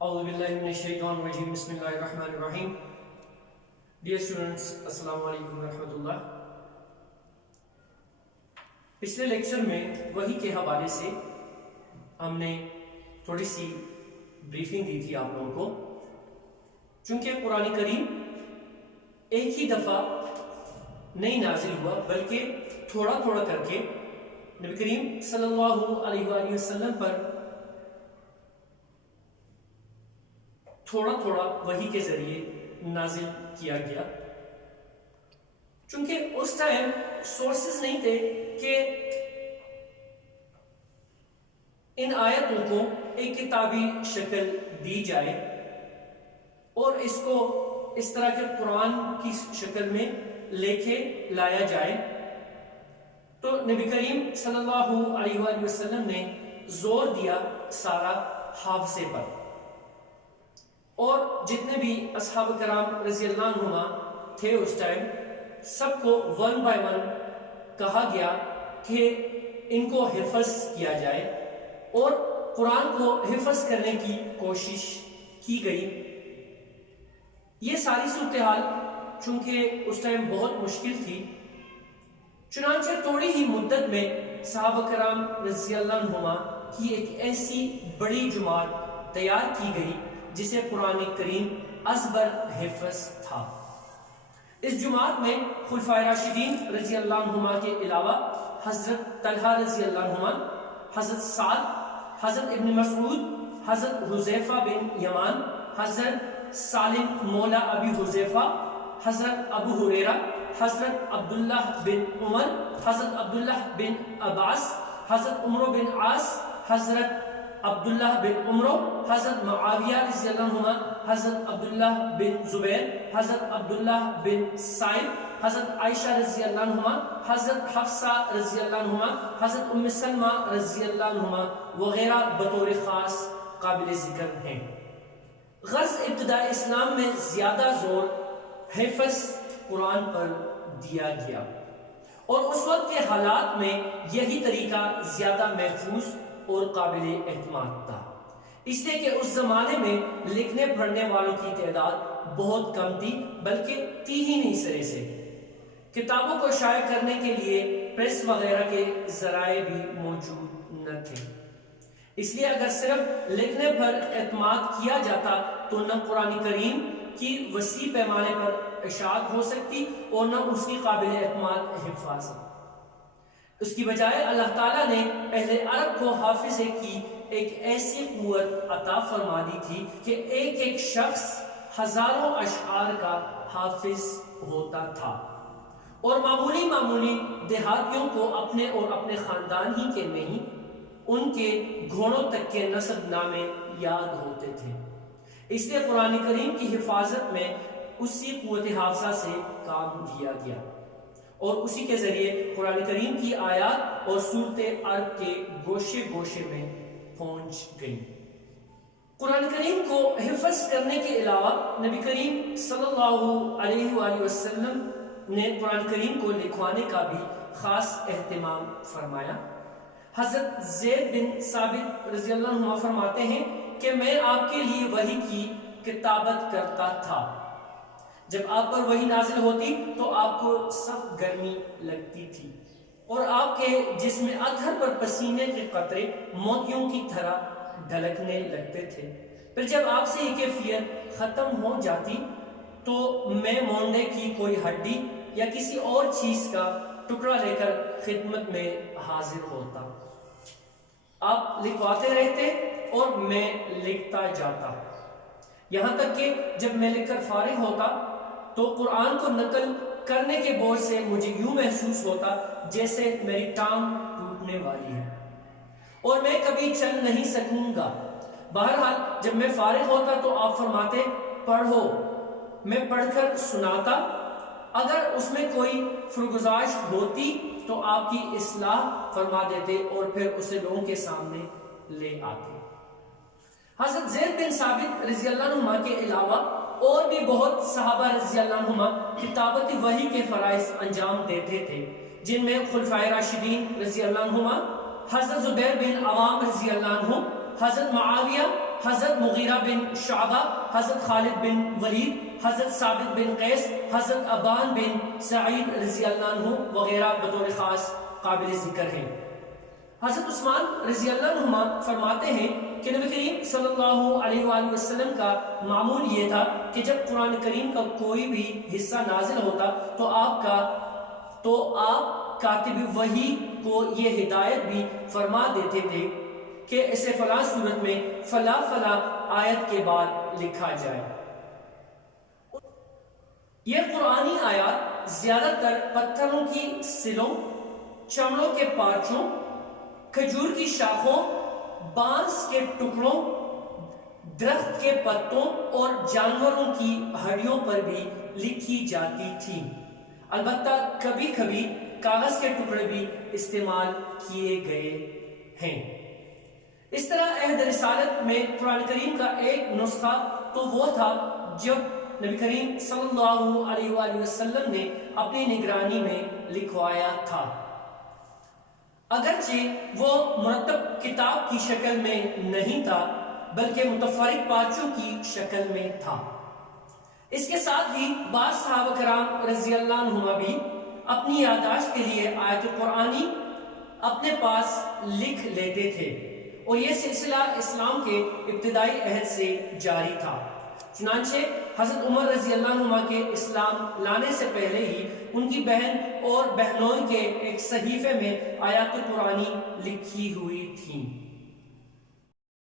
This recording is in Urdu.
اعوذ باللہ من الشیطان الرجیم بسم اللہ الرحمن الرحیم. ڈیئر اسٹوڈنٹس، السلام علیکم ورحمۃ اللہ. پچھلے لیکچر میں وحی کے حوالے سے ہم نے تھوڑی سی بریفنگ دی تھی آپ لوگوں کو. چونکہ قرآن کریم ایک ہی دفعہ نہیں نازل ہوا بلکہ تھوڑا تھوڑا کر کے نبی کریم صلی اللہ علیہ وآلہ وسلم پر تھوڑا تھوڑا وحی کے ذریعے نازل کیا گیا. چونکہ اس ٹائم سورسز نہیں تھے کہ ان آیتوں کو ایک کتابی شکل دی جائے اور اس کو اس طرح کے قرآن کی شکل میں لے کے لایا جائے. تو نبی کریم صلی اللہ علیہ وآلہ وسلم نے زور دیا سارا حافظے پر، اور جتنے بھی اصحاب کرام رضی اللہ عنہ تھے اس ٹائم سب کو ون بائی ون کہا گیا کہ ان کو حفظ کیا جائے، اور قرآن کو حفظ کرنے کی کوشش کی گئی. یہ ساری صورتحال چونکہ اس ٹائم بہت مشکل تھی، چنانچہ تھوڑی ہی مدت میں صحابہ کرام رضی اللہ عنہ کی ایک ایسی بڑی جماعت تیار کی گئی جسے قرآن کریم ازبر حفظ تھا. اس جماعت میں خلفائے راشدین رضی اللہ عنہ کے علاوہ حضرت طلحہ رضی اللہ عنہ، حضرت سعد، حضرت ابن مسعود، حضرت حذیفہ بن یمان، حضرت سالم مولا ابی حذیفہ، حضرت ابو ہریرہ، حضرت عبداللہ بن عمر، حضرت عبداللہ بن عباس، حضرت عمرو بن عاص، حضرت عبداللہ بن عمرو، حضرت معاویہ رضی اللہ عنہ، حضرت عبداللہ بن زبیر، حضرت عبداللہ بن سعید، حضرت عائشہ رضی اللہ عنہ، حضرت حفصہ رضی اللہ عنہ، حضرت ام سلمہ رضی اللہ عنہ وغیرہ بطور خاص قابل ذکر ہیں. غرض ابتداء اسلام میں زیادہ زور حفظ قرآن پر دیا گیا، اور اس وقت کے حالات میں یہی طریقہ زیادہ محفوظ اور قابل اعتماد تھا، اس لیے کہ اس زمانے میں لکھنے پڑھنے والوں کی تعداد بہت کم تھی، بلکہ تھی ہی نہیں سرے سے. کتابوں کو شائع کرنے کے لیے پریس وغیرہ کے ذرائع بھی موجود نہ تھے. اس لیے اگر صرف لکھنے پر اعتماد کیا جاتا تو نہ قرآن کریم کی وسیع پیمانے پر اشاعت ہو سکتی اور نہ اس کی قابل اعتماد حفاظت. اس کی بجائے اللہ تعالیٰ نے اہل عرب کو حافظے کی ایک ایسی قوت عطا فرما دی تھی کہ ایک ایک شخص ہزاروں اشعار کا حافظ ہوتا تھا، اور معمولی دیہاتیوں کو اپنے اور اپنے خاندان ہی کے نہیں، ان کے گھوڑوں تک کے نسب نامے یاد ہوتے تھے. اس لیے قرآن کریم کی حفاظت میں اسی قوت حافظہ سے کام لیا گیا، اور اسی کے ذریعے قرآن کریم کی آیات اور سورتیں عرب کے گوشے گوشے میں پہنچ گئیں. قرآن کریم کو حفظ کرنے کے علاوہ نبی کریم صلی اللہ علیہ وآلہ وسلم نے قرآن کریم کو لکھوانے کا بھی خاص اہتمام فرمایا. حضرت زید بن ثابت رضی اللہ عنہ فرماتے ہیں کہ میں آپ کے لیے وحی کی کتابت کرتا تھا. جب آپ پر وحی نازل ہوتی تو آپ کو سخت گرمی لگتی تھی، اور آپ کے جسم اطہر پر پسینے کے قطرے موتیوں کی طرح ڈھلکنے لگتے تھے. پھر جب آپ سے یہ کیفیت ختم ہو جاتی تو میں مونڈے کی کوئی ہڈی یا کسی اور چیز کا ٹکڑا لے کر خدمت میں حاضر ہوتا. آپ لکھواتے رہتے اور میں لکھتا جاتا، یہاں تک کہ جب میں لکھ کر فارغ ہوتا تو قرآن کو نقل کرنے کے بوجھ سے مجھے یوں محسوس ہوتا جیسے میری ٹانگ ٹوٹنے والی ہے اور میں کبھی چل نہیں سکوں گا. بہرحال جب میں فارغ ہوتا تو آپ فرماتے پڑھو. میں پڑھ کر سناتا، اگر اس میں کوئی فرگزاشت ہوتی تو آپ کی اصلاح فرما دیتے اور پھر اسے لوگوں کے سامنے لے آتے. حضرت زید بن ثابت رضی اللہ عنہ کے علاوہ اور بھی بہت صحابہ رضی اللہ عنہ کتابت وحی کے فرائض انجام دیتے تھے، جن میں خلفائے راشدین رضی اللہ عنہ، حضرت زبیر بن عوام رضی اللہ عنہ، حضرت معاویہ، حضرت مغیرہ بن شعبہ، حضرت خالد بن ولید، حضرت ثابت بن قیس، حضرت ابان بن سعید رضی اللہ عنہ وغیرہ بطور خاص قابل ذکر ہیں۔ حضرت عثمان رضی اللہ عنہ فرماتے ہیں کہ نبی کریم صلی اللہ علیہ وآلہ وسلم کا معمول یہ تھا کہ جب قرآن کریم کا کوئی بھی حصہ نازل ہوتا تو آپ کاتب وحی کو یہ ہدایت بھی فرما دیتے تھے کہ اسے فلاں صورت میں فلاں فلاں آیت کے بعد لکھا جائے۔ یہ قرآنی آیات زیادہ تر پتھروں کی سلوں، چمڑوں کے پارچوں، کھجور کی شاخوں، بانس کے ٹکڑوں، درخت کے پتوں اور جانوروں کی ہڈیوں پر بھی لکھی جاتی تھی۔ البتہ کبھی کبھی کاغذ کے ٹکڑے بھی استعمال کیے گئے ہیں۔ اس طرح عہد رسالت میں قرآن کریم کا ایک نسخہ تو وہ تھا جب نبی کریم صلی اللہ علیہ وآلہ وسلم نے اپنی نگرانی میں لکھوایا تھا، اگرچہ وہ مرتب کتاب کی شکل میں نہیں تھا بلکہ متفرق پارچوں کی شکل میں تھا۔ اس کے ساتھ ہی بعض صحابہ کرام رضی اللہ عنہم بھی اپنی یادداشت کے لیے آیت قرآنی اپنے پاس لکھ لیتے تھے، اور یہ سلسلہ اسلام کے ابتدائی عہد سے جاری تھا۔ چنانچہ حضرت عمر رضی اللہ عنہ کے اسلام لانے سے پہلے ہی ان کی بہن اور بہنوئی کے ایک صحیفے میں آیات قرآنی لکھی ہوئی تھیں۔